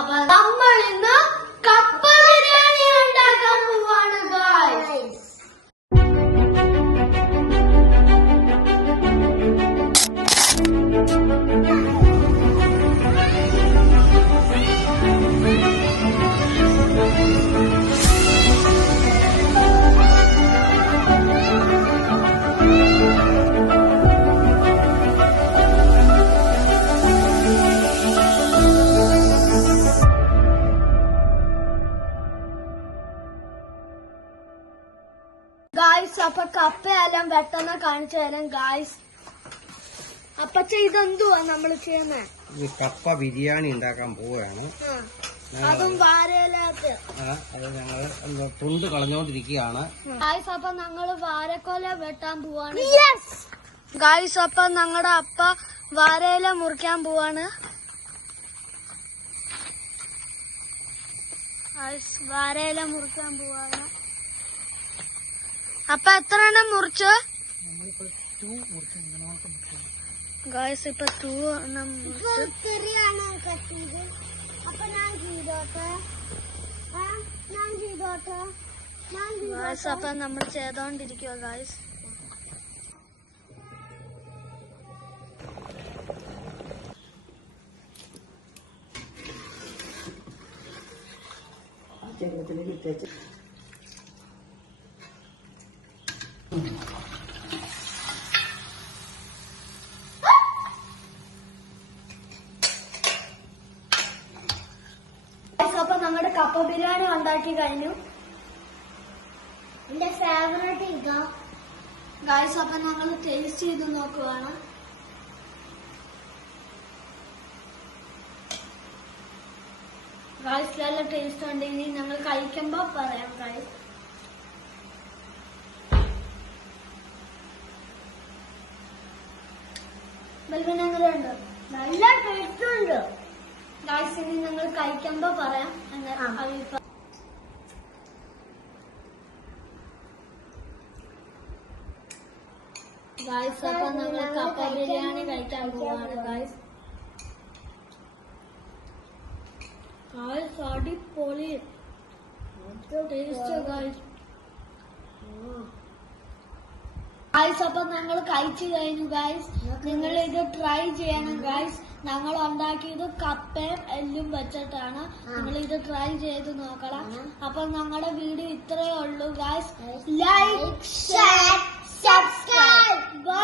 അപ്പൊ നമ്മൾ ഇന്ന് കപ്പ ബിരിയാണി ഉണ്ടാക്കാൻ പോവാണ് ഗായ്സ്. ഗായ്സ് അപ്പൊ കപ്പയെല്ലാം വെട്ടണ കാണിച്ചു തരാം ഗായ്സ്. അപ്പച്ച ഇതെന്തുവാ നമ്മള് ചെയ്യുന്നേ? കപ്പ ബിരിയാണി ഉണ്ടാക്കാൻ പോവുകയാണ്. അതും വാരയിലകത്ത് അത് ഞങ്ങള് തുണ്ട് കളഞ്ഞോണ്ടിരിക്കുകയാണ് ഗായ്സ്. അപ്പൊ ഞങ്ങള് വാരക്കോല വെട്ടാൻ പോവാണ് ഗായ്സ്. അപ്പൊ ഞങ്ങളുടെ അപ്പ വാരയില മുറിക്കാൻ പോവാണ് ഗായ്സ്. വാരയില മുറിക്കാൻ പോവാണ്. അപ്പൊ എത്ര എണ്ണം മുറിച്ച് ഗായ്സ്? ഇപ്പൊ 2 എണ്ണം ഗായ്സ്. അപ്പൊ നമ്മൾ ചെയ്തോണ്ടിരിക്കുക ഗായ്സ്. അപ്പൊ നമ്മുടെ കപ്പ ബിരിയാണി ഉണ്ടാക്കി കഴിഞ്ഞു. എന്റെ ഫേവറേറ്റ് ഗായ്സ്. അപ്പൊ ഞങ്ങൾ ടേസ്റ്റ് ചെയ്ത് നോക്കുവാണ്. ഗായ്സ് നല്ല ടേസ്റ്റ് ഉണ്ട്. ഇനി ഞങ്ങൾ കഴിക്കുമ്പോ പറയാം ഗായ്സ്. ബൽബിന് എങ്ങനെയുണ്ട്? നല്ല ടേസ്റ്റ് ഉണ്ട് ഗായ്സ്. ഇനി ഞങ്ങൾ കഴിക്കുമ്പോ പറയാം അഭിപ്രായം. ഗായ്സ് അപ്പൊ ഞങ്ങൾ കപ്പ ബിരിയാണി കഴിക്കാൻ പോവാണ് ഗായ്സ്. ഗായ്സ് അടിപൊളി ടേസ്റ്റ് ഗായ്സ്. ഗായ്സ് അപ്പൊ ഞങ്ങൾ കഴിച്ചു കഴിഞ്ഞു ഗായ്സ്. നിങ്ങൾ ഇത് ട്രൈ ചെയ്യണം ഗായ്സ്. ഞങ്ങൾ ഉണ്ടാക്കിയത് കപ്പയും എല്ലും വെച്ചിട്ടാണ്. നിങ്ങൾ ഇത് ട്രൈ ചെയ്ത് നോക്കണം. അപ്പൊ ഞങ്ങളുടെ വീഡിയോ ഇത്രയേ ഉള്ളൂ ഗായ്സ്. Like, share, subscribe.